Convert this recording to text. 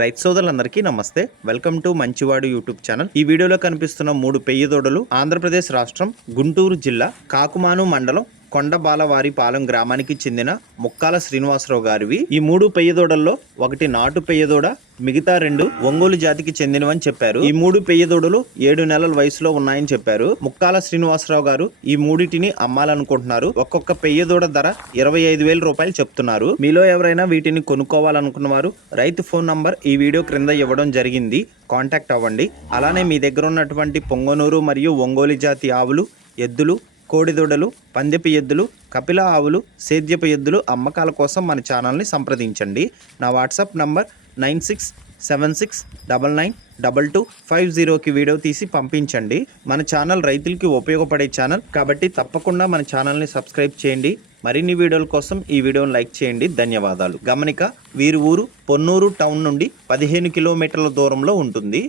రైతు సోదరులందరికీ నమస్తే. వెల్కమ్ టు మంచివాడు యూట్యూబ్ ఛానల్. ఈ వీడియోలో కనిపిస్తున్న 3 పెయ్య దూడలు ఆంధ్రప్రదేశ్ రాష్ట్రం గుంటూరు జిల్లా కాకుమాను మండలం కొండబాలవారిపాలెం గ్రామానికి చెందిన ముక్కాల శ్రీనివాసరావు గారివి. ఈ 3 పెయ్య దూడల్లో ఒకటి నాటు పెయ్య దూడ, మిగతా 2 ఒంగోలు జాతికి చెందినవని చెప్పారు. ఈ 3 పెయ్య దూడలు 7 నెలల వయసులో ఉన్నాయని చెప్పారు. ముక్కాల శ్రీనివాసరావు గారు ఈ మూడిటిని అమ్మాలనుకుంటున్నారు. ఒక్కొక్క పెయ్య దూడ ధర 25,000 రూపాయలు చెప్తున్నారు. మీలో ఎవరైనా వీటిని కొనుక్కోవాలనుకున్నవారు రైతు ఫోన్ నంబర్ ఈ వీడియో క్రింద ఇవ్వడం జరిగింది, కాంటాక్ట్ అవ్వండి. అలానే మీ దగ్గర ఉన్నటువంటి పొంగనూరు మరియు ఒంగోలు జాతి ఆవులు, ఎద్దులు, కోడిదూడలు, పందెపు ఎద్దులు, కపిల ఆవులు, సేద్యపు ఎద్దులు అమ్మకాల కోసం మన ఛానల్ని సంప్రదించండి. నా వాట్సాప్ నంబర్ 9676992250కి వీడియో తీసి పంపించండి. మన ఛానల్ రైతులకి ఉపయోగపడే ఛానల్ కాబట్టి తప్పకుండా మన ఛానల్ని సబ్స్క్రైబ్ చేయండి. మరిన్ని వీడియోల కోసం ఈ వీడియోని లైక్ చేయండి. ధన్యవాదాలు. గమనిక, వీరి ఊరు పొన్నూరు టౌన్ నుండి 15 కిలోమీటర్ల దూరంలో ఉంటుంది.